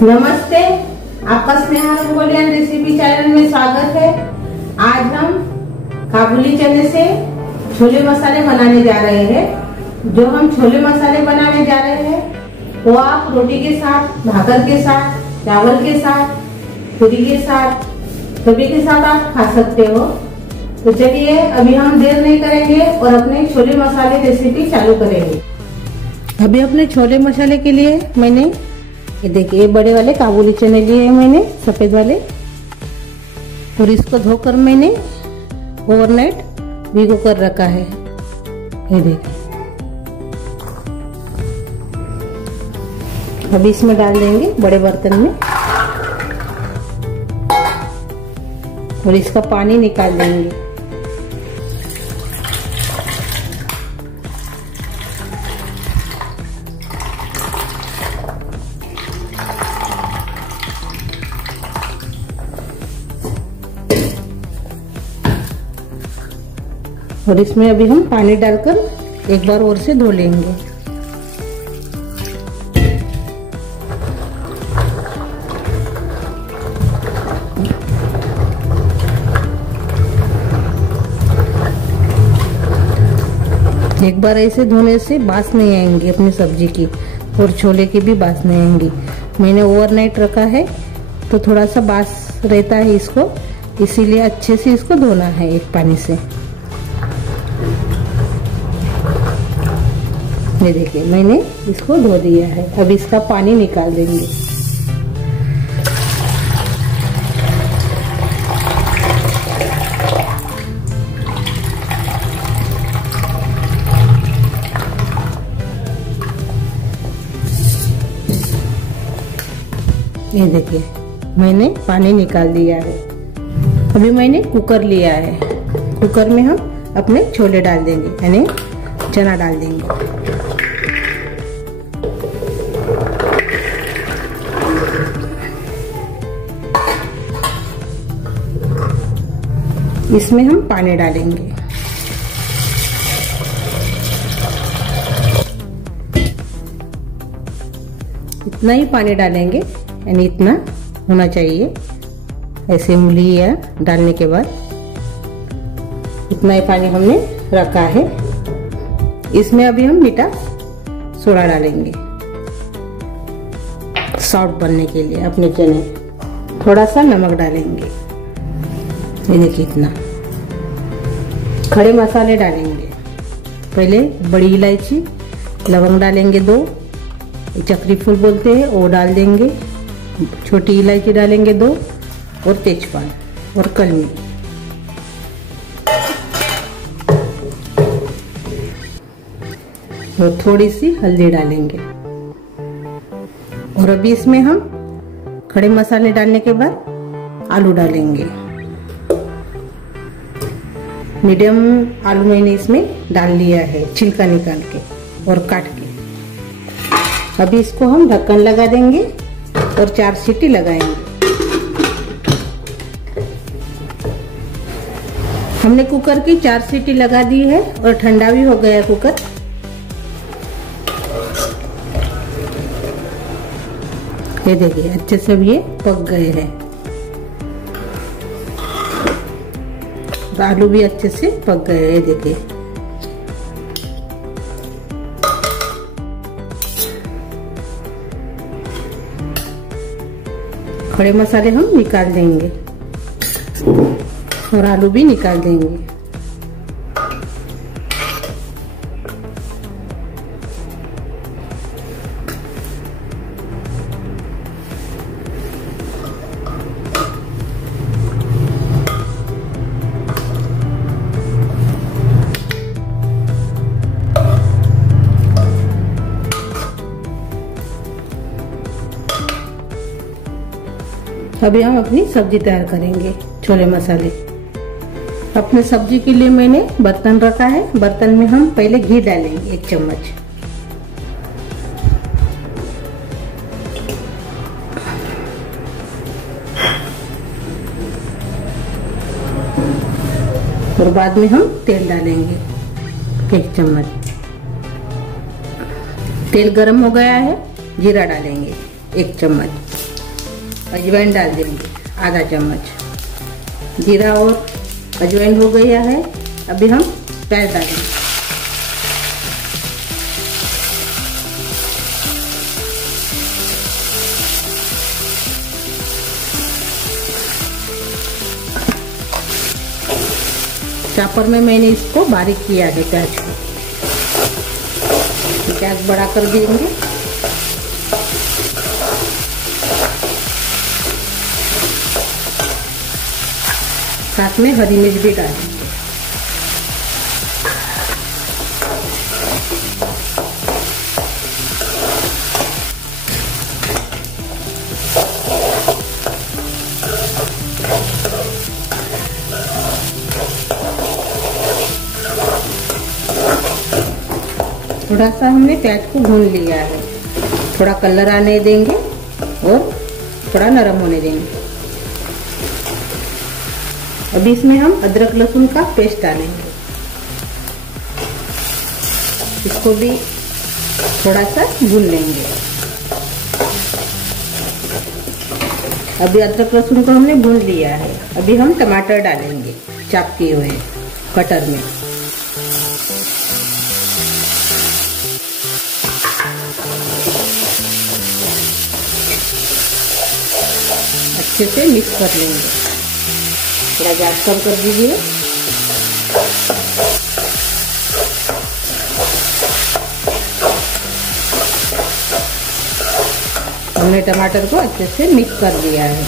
नमस्ते, आपका Sneha रंगोलियन recipe channel में स्वागत है। आज हम काबुली चने से छोले मसाले बनाने जा रहे हैं। जो हम छोले मसाले बनाने जा रहे हैं वो आप रोटी के साथ, भाकर के साथ, चावल के साथ, पूरी के साथ, सभी के साथ आप खा सकते हो। तो चलिए अभी हम देर नहीं करेंगे और अपने छोले मसाले रेसिपी चालू करेंगे। अभी अपने छोले मसाले के लिए मैंने ये देखिए बड़े वाले काबुली चने लिए हैं मैंने, सफेद वाले, और इसको धोकर मैंने ओवरनाइट भिगो कर रखा है। ये देखिए अभी इसमें डाल देंगे बड़े बर्तन में और इसका पानी निकाल देंगे। और इसमें अभी हम पानी डालकर एक बार और से धो लेंगे। एक बार ऐसे धोने से बास नहीं आएंगी अपनी सब्जी की, और छोले की भी बास नहीं आएंगी। मैंने ओवरनाइट रखा है तो थोड़ा सा बास रहता है इसको, इसीलिए अच्छे से इसको धोना है एक पानी से। ये देखिए मैंने इसको धो दिया है। अब इसका पानी निकाल देंगे। ये देखिए मैंने पानी निकाल दिया है। अभी मैंने कुकर लिया है। कुकर में हम अपने छोले डाल देंगे, यानी चना डाल देंगे। इसमें हम पानी डालेंगे। इतना ही पानी डालेंगे, यानी इतना होना चाहिए। ऐसे उंगली या डालने के बाद इतना ही पानी हमने रखा है। इसमें अभी हम मीठा सोडा डालेंगे सॉफ्ट बनने के लिए अपने चने। थोड़ा सा नमक डालेंगे। ये देखिए इतना। खड़े मसाले डालेंगे। पहले बड़ी इलायची, लवंग डालेंगे 2, चक्री फूल बोलते हैं वो डाल देंगे। छोटी इलायची डालेंगे 2 और तेजपान और कलमी। और थोड़ी सी हल्दी डालेंगे। और अभी इसमें हम खड़े मसाले डालने के बाद आलू डालेंगे। मीडियम आलू मैंने इसमें डाल लिया है, छिलका निकाल के और काट के। अभी इसको हम ढक्कन लगा देंगे और 4 सीटी लगाएंगे। हमने कुकर की 4 सीटी लगा दी है और ठंडा भी हो गया कुकर। ये देखिए अच्छे से ये पक गए हैं। आलू भी अच्छे से पक गए हैं। देखिए खड़े मसाले हम निकाल देंगे और आलू भी निकाल देंगे। अभी हम अपनी सब्जी तैयार करेंगे, छोले मसाले। अपने सब्जी के लिए मैंने बर्तन रखा है। बर्तन में हम पहले घी डालेंगे 1 चम्मच। और बाद में हम तेल डालेंगे 1 चम्मच। तेल गरम हो गया है, जीरा डालेंगे 1 चम्मच। अजवाइन डाल देंगे आधा चम्मच। जीरा और अजवाइन हो गया है। अभी हम प्याज डालेंगे। चॉपर में मैंने इसको बारीक किया है प्याज को। प्याज बड़ा कर देंगे। साथ में हरी मिर्च भी डालेंगे। थोड़ा सा हमने प्याज को भून लिया है। थोड़ा कलर आने देंगे और थोड़ा नरम होने देंगे। अभी इसमें हम अदरक लहसुन का पेस्ट डालेंगे। इसको भी थोड़ा सा भून लेंगे। अभी अदरक लहसुन को हमने भून लिया है। अभी हम टमाटर डालेंगे चॉप किए हुए कटर में। अच्छे से मिक्स कर लेंगे। थोड़ा गैस कम कर दीजिए। हमने टमाटर को अच्छे से मिक्स कर दिया है।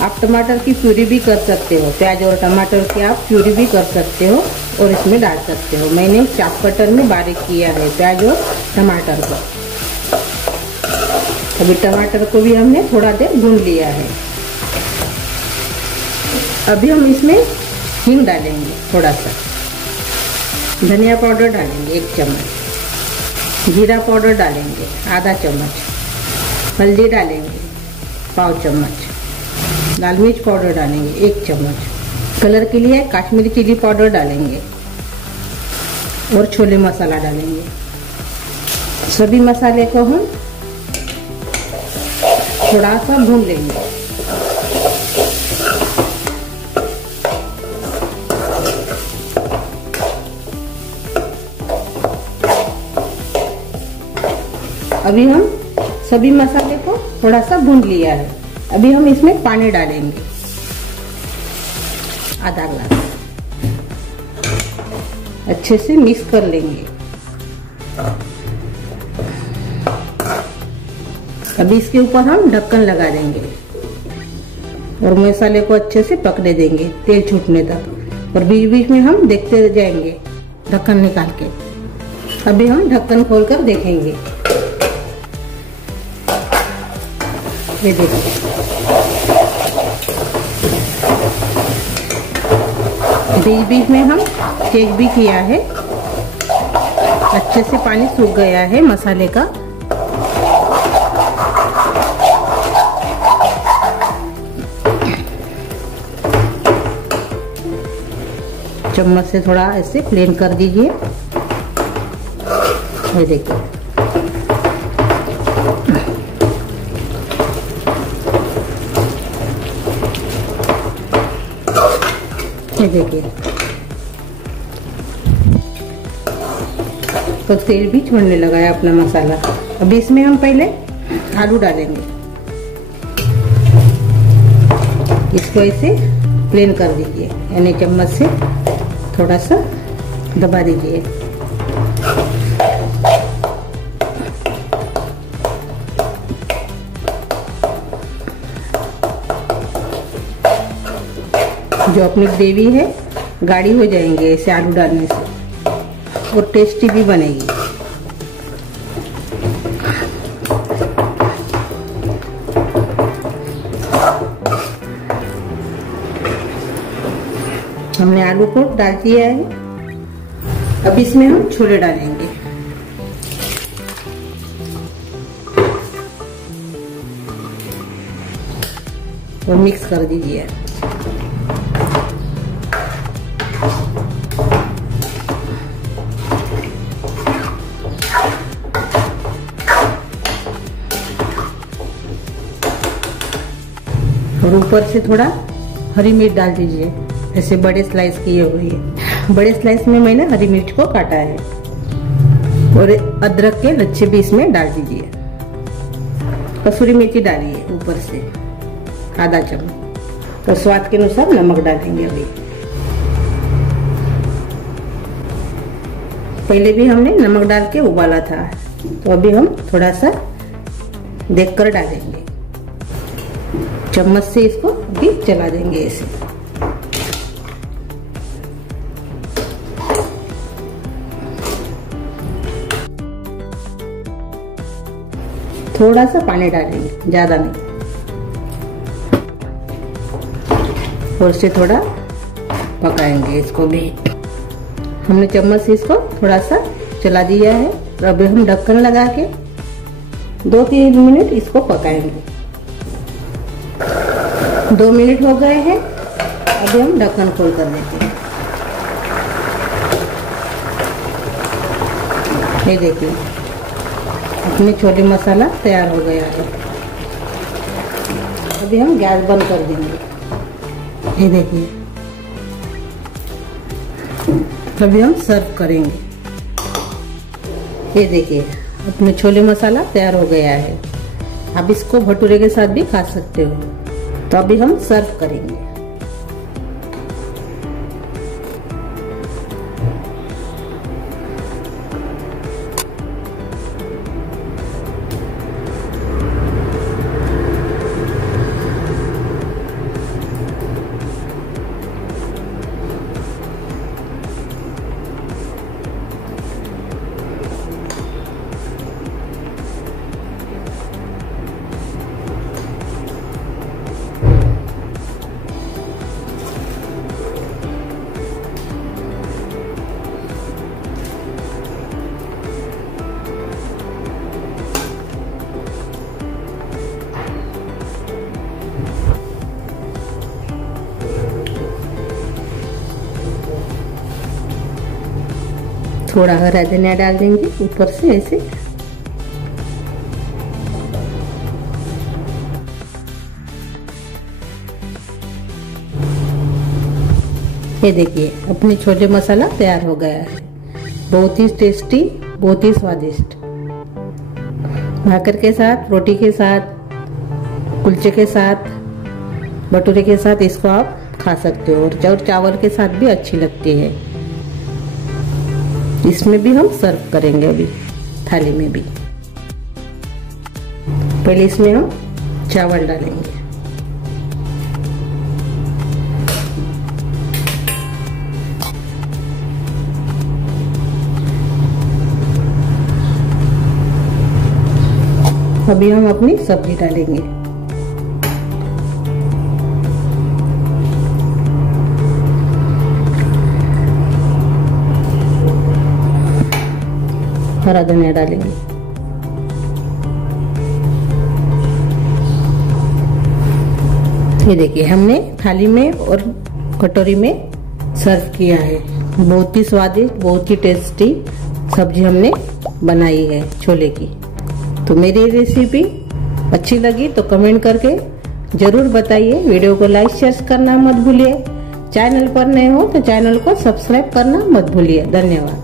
आप टमाटर की प्यूरी भी कर सकते हो। प्याज और टमाटर की आप प्यूरी भी कर सकते हो और इसमें डाल सकते हो। मैंने चॉप कटर में बारीक किया है प्याज और टमाटर को। अभी टमाटर को भी हमने थोड़ा देर भून लिया है। अभी हम इसमें हींग डालेंगे। थोड़ा सा धनिया पाउडर डालेंगे 1 चम्मच। जीरा पाउडर डालेंगे आधा चम्मच। हल्दी डालेंगे पाव चम्मच। लाल मिर्च पाउडर डालेंगे 1 चम्मच। कलर के लिए कश्मीरी चिली पाउडर डालेंगे और छोले मसाला डालेंगे। सभी मसाले को हम थोड़ा सा भून लेंगे। अभी हम सभी मसाले को थोड़ा सा भून लिया है। अभी हम इसमें पानी डालेंगे आधा ग्लास। अच्छे से मिक्स कर लेंगे। अभी इसके ऊपर हम ढक्कन लगा देंगे और मसाले को अच्छे से पकने देंगे तेल छूटने तक। और बीच बीच में हम देखते जाएंगे ढक्कन निकाल के। अभी हम ढक्कन खोलकर देखेंगे। ये देखिए बीच बीच में हम चेक भी किया है। अच्छे से पानी सूख गया है मसाले का। चम्मच से थोड़ा ऐसे प्लेन कर दीजिए। ये देखिए ये देखिए तो तेल भी छोड़ने लगा है अपना मसाला। अभी इसमें हम पहले आलू डालेंगे। इसको ऐसे प्लेन कर दीजिए, यानी चम्मच से थोड़ा सा दबा दीजिए। जो अपनी ग्रेवी है गाढ़ी हो जाएंगे ऐसे आलू डालने से और टेस्टी भी बनेगी। हमने आलू को डाल दिया है। अब इसमें हम छोले डालेंगे। और मिक्स कर दीजिए। और ऊपर से थोड़ा हरी मिर्च डाल दीजिए, ऐसे बड़े स्लाइस किए हुए है। बड़े स्लाइस में मैंने हरी मिर्च को काटा है। और अदरक के लच्छे भी इसमें डाल दीजिए। कसूरी मेथी डालिए ऊपर से आधा चम्मच। तो स्वाद के अनुसार नमक डालेंगे। अभी पहले भी हमने नमक डाल के उबाला था, तो अभी हम थोड़ा सा देखकर डालेंगे। चम्मच से इसको भी चला देंगे ऐसे। थोड़ा सा पानी डालेंगे, ज्यादा नहीं। और से थोड़ा पकाएंगे इसको भी। हमने चम्मच से इसको थोड़ा सा चला दिया है। तो अभी हम ढक्कन लगा के 2-3 मिनट इसको पकाएंगे। 2 मिनट हो गए हैं। अभी हम ढक्कन खोल कर देते हैं। ये देखिए अपने छोले मसाला तैयार हो गया है। अभी हम गैस बंद कर देंगे। ये देखिए अभी हम सर्व करेंगे। ये देखिए अपने छोले मसाला तैयार हो गया है। आप इसको भटूरे के साथ भी खा सकते हो। तो अभी हम सर्व करेंगे। थोड़ा हरा धनिया डाल देंगे ऊपर से ऐसे। ये देखिए अपने छोले मसाला तैयार हो गया है। बहुत ही टेस्टी, बहुत ही स्वादिष्ट। भाकर के साथ, रोटी के साथ, कुलचे के साथ, भटूरे के साथ इसको आप खा सकते हो। और चावल के साथ भी अच्छी लगती है। इसमें भी हम सर्व करेंगे अभी थाली में भी। पहले इसमें हम चावल डालेंगे। अभी हम अपनी सब्जी डालेंगे। हरा धनिया डालेंगे। ये देखिए हमने थाली में और कटोरी में सर्व किया है। बहुत ही स्वादिष्ट, बहुत ही टेस्टी सब्जी हमने बनाई है छोले की। तो मेरी रेसिपी अच्छी लगी तो कमेंट करके जरूर बताइए। वीडियो को लाइक शेयर करना मत भूलिए। चैनल पर नए हो तो चैनल को सब्सक्राइब करना मत भूलिए। धन्यवाद।